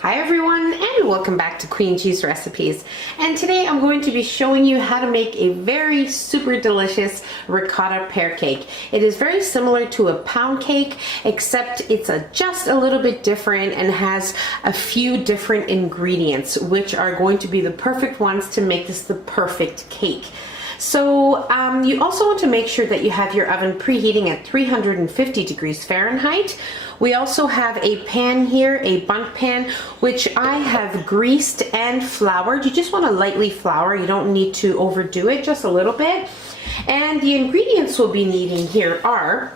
Hi everyone, and welcome back to Queen Cheese Recipes. And today I'm going to be showing you how to make a very super delicious ricotta pear cake. It is very similar to a pound cake, except it's just a little bit different and has a few different ingredients, which are going to be the perfect ones to make this the perfect cake. So you also want to make sure that you have your oven preheating at 350 degrees Fahrenheit. We also have a pan here, a Bundt pan, which I have greased and floured. You just want to lightly flour. You don't need to overdo it, just a little bit. And the ingredients we'll be needing here are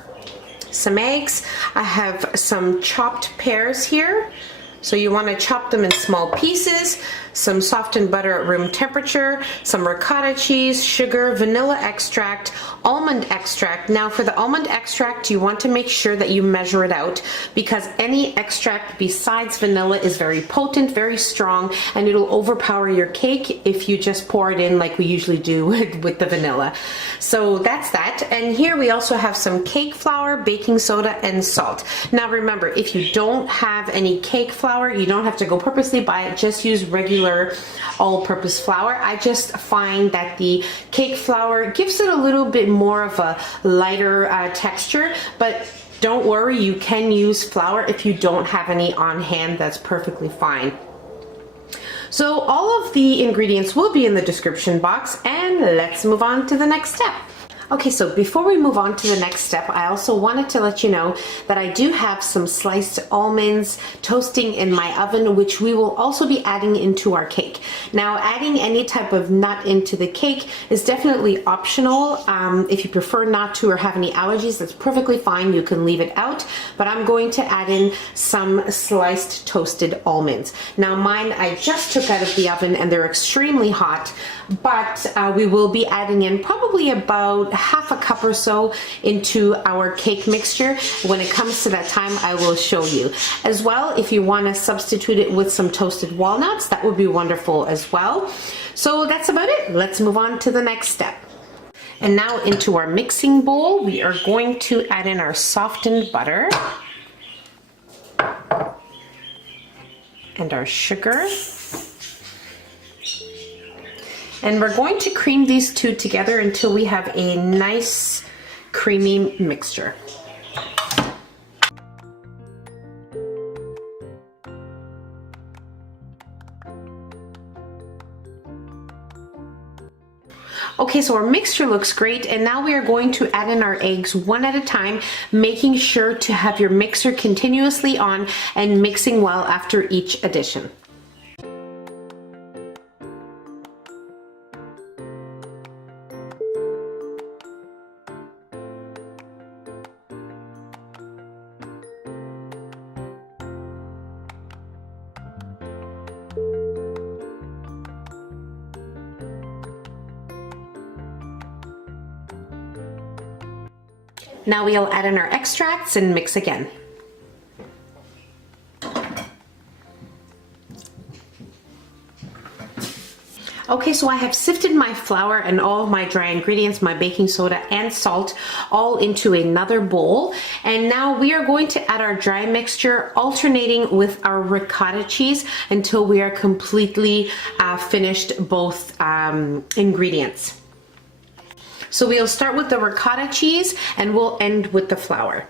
some eggs. I have some chopped pears here. So you want to chop them in small pieces, some softened butter at room temperature, some ricotta cheese, sugar, vanilla extract, almond extract. Now for the almond extract, you want to make sure that you measure it out, because any extract besides vanilla is very potent, very strong, and it'll overpower your cake if you just pour it in like we usually do with the vanilla. So that's that. And here we also have some cake flour, baking soda, and salt. Now remember, if you don't have any cake flour, you don't have to go purposely buy it, just use regular all-purpose flour. I just find that the cake flour gives it a little bit more of a lighter texture, but don't worry, you can use flour if you don't have any on hand. That's perfectly fine. So all of the ingredients will be in the description box, and let's move on to the next step. Okay, so before we move on to the next step, I also wanted to let you know that I do have some sliced almonds toasting in my oven, which we will also be adding into our cake. Now, adding any type of nut into the cake is definitely optional. If you prefer not to or have any allergies, that's perfectly fine. You can leave it out, but I'm going to add in some sliced toasted almonds. Now, mine I just took out of the oven and they're extremely hot, but we will be adding in probably about half a cup or so into our cake mixture. When it comes to that time, I will show you. As well, if you want to substitute it with some toasted walnuts, that would be wonderful as well. So that's about it. Let's move on to the next step. And now into our mixing bowl, we are going to add in our softened butter and our sugar. And we're going to cream these two together until we have a nice creamy mixture. Okay, so our mixture looks great, and now we are going to add in our eggs one at a time, making sure to have your mixer continuously on and mixing well after each addition. Now we'll add in our extracts and mix again. Okay, so I have sifted my flour and all of my dry ingredients, my baking soda and salt, all into another bowl. And now we are going to add our dry mixture, alternating with our ricotta cheese until we are completely finished both ingredients. So we'll start with the ricotta cheese and we'll end with the flour.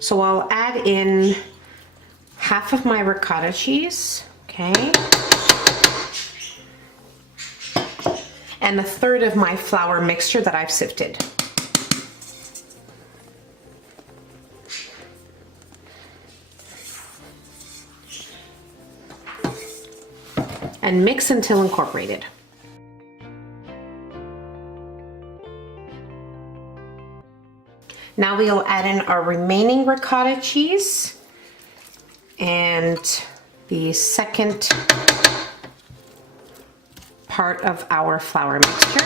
So I'll add in half of my ricotta cheese, okay, and a third of my flour mixture that I've sifted. And mix until incorporated. Now we'll add in our remaining ricotta cheese and the second part of our flour mixture.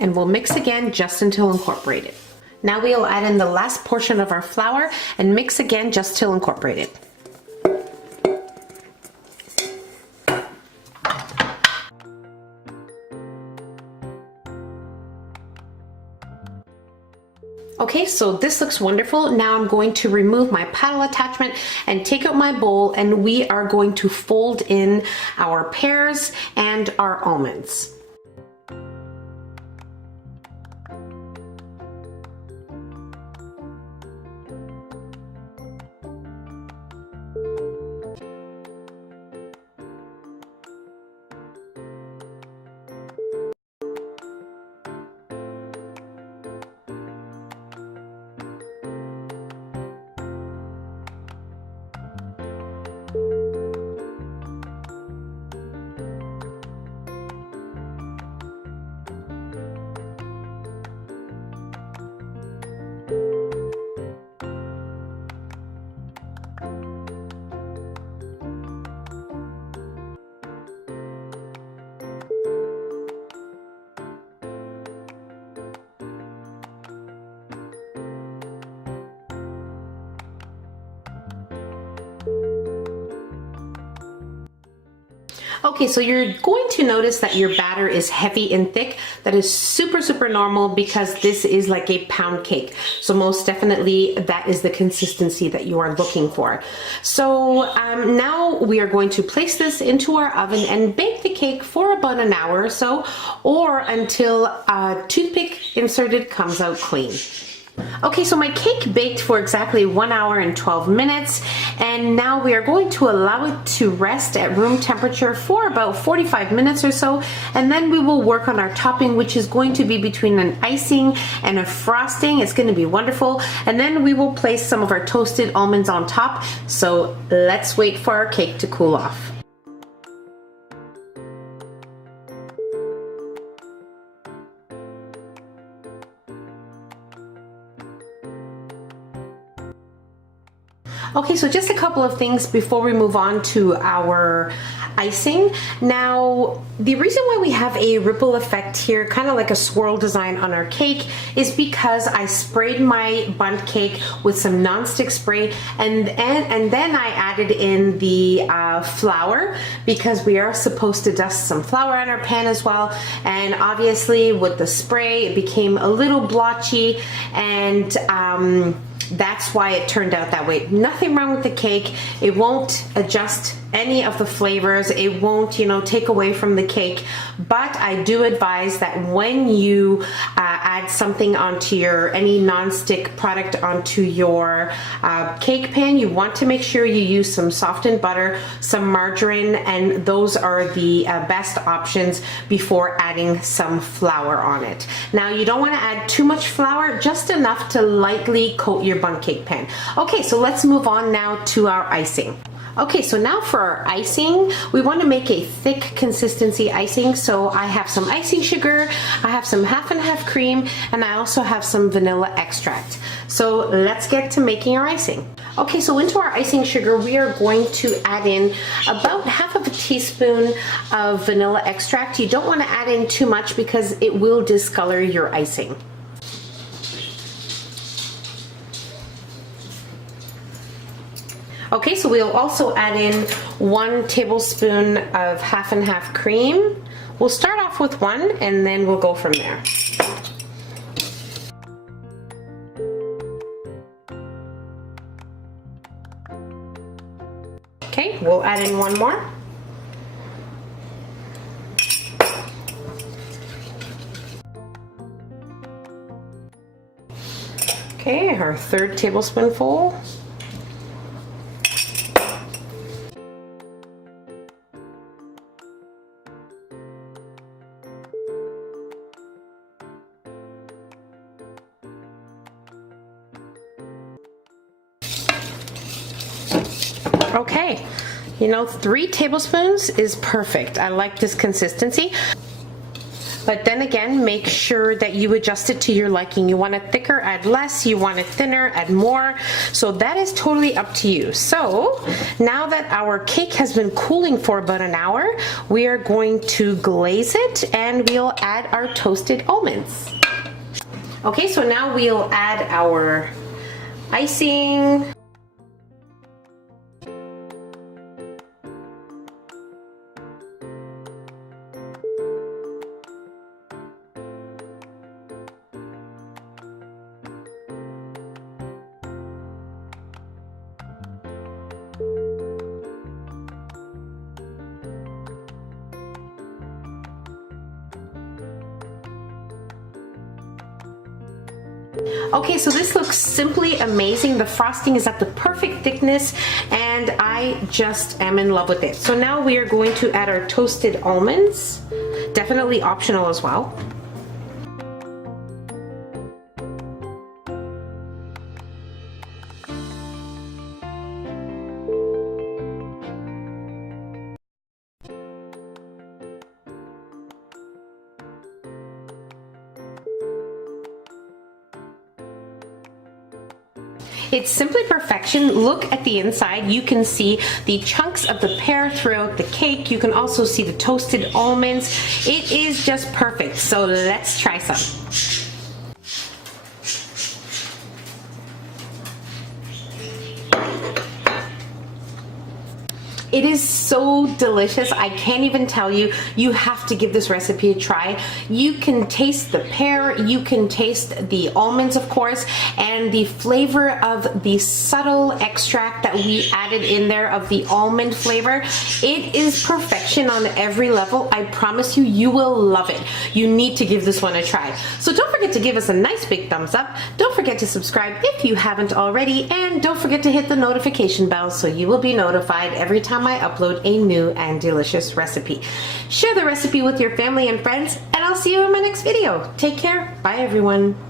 And we'll mix again just until incorporated. Now we'll add in the last portion of our flour and mix again just till incorporated. Okay, so this looks wonderful. Now I'm going to remove my paddle attachment and take out my bowl, and we are going to fold in our pears and our almonds. Okay, so you're going to notice that your batter is heavy and thick. That is super normal because this is like a pound cake. So most definitely that is the consistency that you are looking for. So now we are going to place this into our oven and bake the cake for about an hour or so, or until a toothpick inserted comes out clean. Okay, so my cake baked for exactly 1 hour and 12 minutes, and now we are going to allow it to rest at room temperature for about 45 minutes or so, and then we will work on our topping, which is going to be between an icing and a frosting. It's going to be wonderful, and then we will place some of our toasted almonds on top. So let's wait for our cake to cool off. Okay, so just a couple of things before we move on to our icing. Now, the reason why we have a ripple effect here, kind of like a swirl design on our cake, is because I sprayed my Bundt cake with some nonstick spray, and then I added in the flour, because we are supposed to dust some flour on our pan as well. And obviously with the spray, it became a little blotchy, and that's why it turned out that way. Nothing wrong with the cake. It won't adjust any of the flavors. It won't, you know, take away from the cake. But I do advise that when you add something onto any non-stick product onto your cake pan, you want to make sure you use some softened butter, some margarine, and those are the best options before adding some flour on it. Now, you don't want to add too much flour, just enough to lightly coat your Bundt cake pan. Okay, so let's move on now to our icing. Okay, so now for our icing, we want to make a thick consistency icing. So I have some icing sugar, I have some half and half cream, and I also have some vanilla extract. So let's get to making our icing. Okay, so into our icing sugar, we are going to add in about half of a teaspoon of vanilla extract. You don't want to add in too much because it will discolor your icing. Okay, so we'll also add in 1 tablespoon of half and half cream. We'll start off with 1 and then we'll go from there. Okay, we'll add in 1 more. Okay, our 3rd tablespoonful. Okay, you know, 3 tablespoons is perfect. I like this consistency. But then again, make sure that you adjust it to your liking. You want it thicker, add less. You want it thinner, add more. So that is totally up to you. So now that our cake has been cooling for about an hour, we are going to glaze it and we'll add our toasted almonds. Okay, so now we'll add our icing. Okay, so this looks simply amazing. The frosting is at the perfect thickness and I just am in love with it. So now we are going to add our toasted almonds, definitely optional as well. It's simply perfection. Look at the inside. You can see the chunks of the pear throughout the cake. You can also see the toasted almonds. It is just perfect. So let's try some. It is so delicious. I can't even tell you. You have to give this recipe a try. You can taste the pear, you can taste the almonds, of course, and the flavor of the subtle extract that we added in there of the almond flavor. It is perfection on every level. I promise you, you will love it. You need to give this one a try. So don't forget to give us a nice big thumbs up. Don't forget to subscribe if you haven't already, and don't forget to hit the notification bell so you will be notified every time I upload a new and delicious recipe. Share the recipe with your family and friends, and I'll see you in my next video. Take care. Bye, everyone.